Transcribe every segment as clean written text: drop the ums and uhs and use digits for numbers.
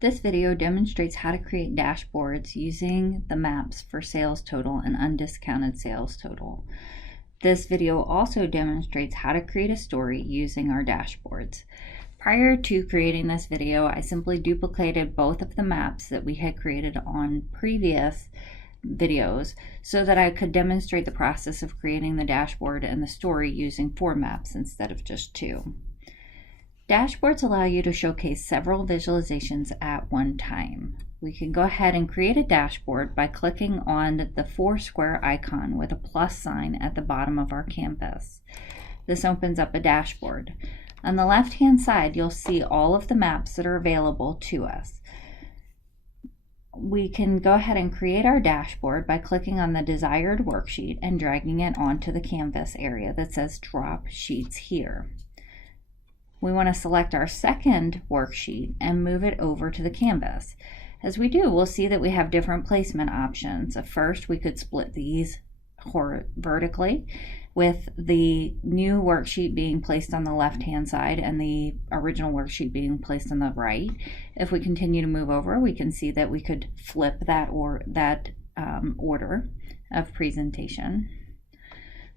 This video demonstrates how to create dashboards using the maps for sales total and undiscounted sales total. This video also demonstrates how to create a story using our dashboards. Prior to creating this video, I simply duplicated both of the maps that we had created on previous videos so that I could demonstrate the process of creating the dashboard and the story using 4 maps instead of just 2. Dashboards allow you to showcase several visualizations at one time. We can go ahead and create a dashboard by clicking on the 4 square icon with a plus sign at the bottom of our canvas. This opens up a dashboard. On the left-hand side, you'll see all of the maps that are available to us. We can go ahead and create our dashboard by clicking on the desired worksheet and dragging it onto the canvas area that says Drop Sheets Here. We want to select our second worksheet and move it over to the canvas. As we do, we'll see that we have different placement options. First, we could split these vertically, with the new worksheet being placed on the left-hand side and the original worksheet being placed on the right. If we continue to move over, we can see that we could flip that order of presentation.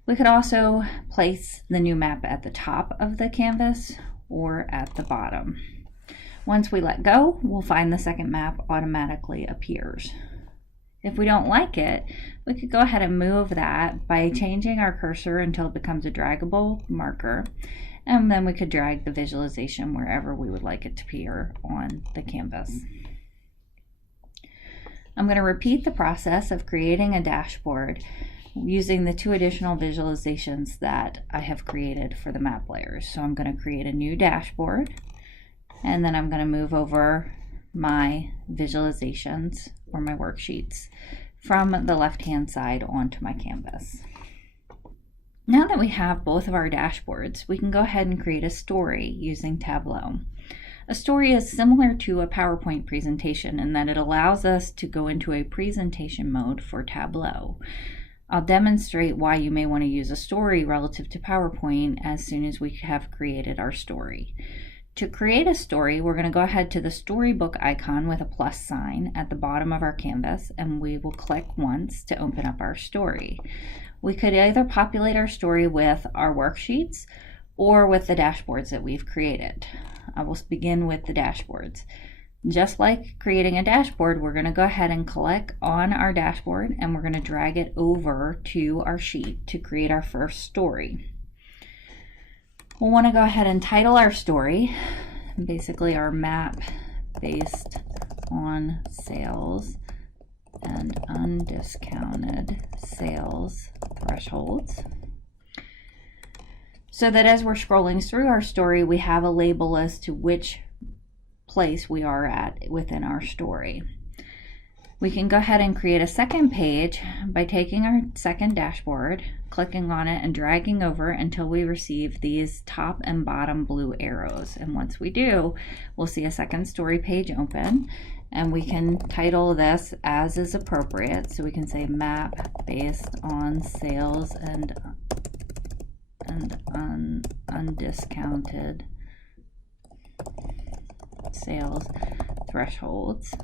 We could also place the new map at the top of the canvas or at the bottom. Once we let go, we'll find the second map automatically appears. If we don't like it, we could go ahead and move that by changing our cursor until it becomes a draggable marker, and then we could drag the visualization wherever we would like it to appear on the canvas. I'm going to repeat the process of creating a dashboard using the 2 additional visualizations that I have created for the map layers. So I'm going to create a new dashboard, and then I'm going to move over my visualizations or my worksheets from the left-hand side onto my canvas. Now that we have both of our dashboards, we can go ahead and create a story using Tableau. A story is similar to a PowerPoint presentation in that it allows us to go into a presentation mode for Tableau. I'll demonstrate why you may want to use a story relative to PowerPoint as soon as we have created our story. To create a story, we're going to go ahead to the storybook icon with a plus sign at the bottom of our canvas, and we will click once to open up our story. We could either populate our story with our worksheets or with the dashboards that we've created. I will begin with the dashboards. Just like creating a dashboard, we're going to go ahead and click on our dashboard and we're going to drag it over to our sheet to create our first story. We'll want to go ahead and title our story, basically our map based on sales and undiscounted sales thresholds, so that as we're scrolling through our story, we have a label as to which place we are at within our story. We can go ahead and create a second page by taking our second dashboard, clicking on it and dragging over until we receive these top and bottom blue arrows. And once we do, we'll see a second story page open, and we can title this as is appropriate. So we can say map based on sales and undiscounted sales thresholds.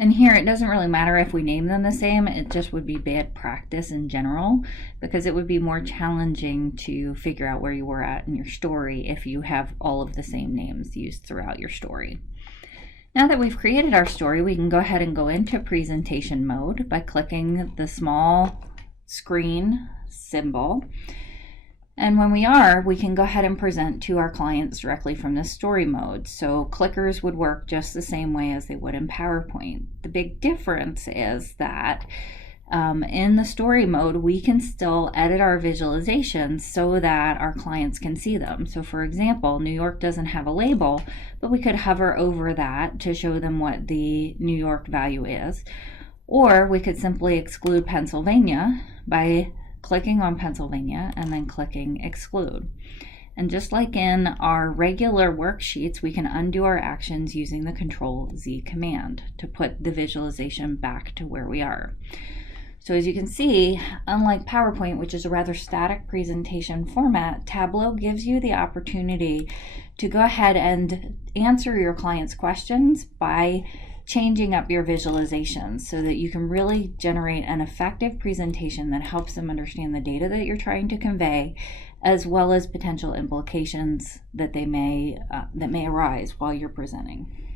And here it doesn't really matter if we name them the same, it just would be bad practice in general, because it would be more challenging to figure out where you were at in your story if you have all of the same names used throughout your story. Now that we've created our story, we can go ahead and go into presentation mode by clicking the small screen symbol. And when we can go ahead and present to our clients directly from this story mode. So clickers would work just the same way as they would in PowerPoint. The big difference is that in the story mode, we can still edit our visualizations so that our clients can see them. So for example, New York doesn't have a label, but we could hover over that to show them what the New York value is. Or we could simply exclude Pennsylvania by clicking on Pennsylvania and then clicking exclude. And just like in our regular worksheets, we can undo our actions using the Control-Z command to put the visualization back to where we are. So as you can see, unlike PowerPoint, which is a rather static presentation format, Tableau gives you the opportunity to go ahead and answer your client's questions by changing up your visualizations so that you can really generate an effective presentation that helps them understand the data that you're trying to convey, as well as potential implications that may arise while you're presenting.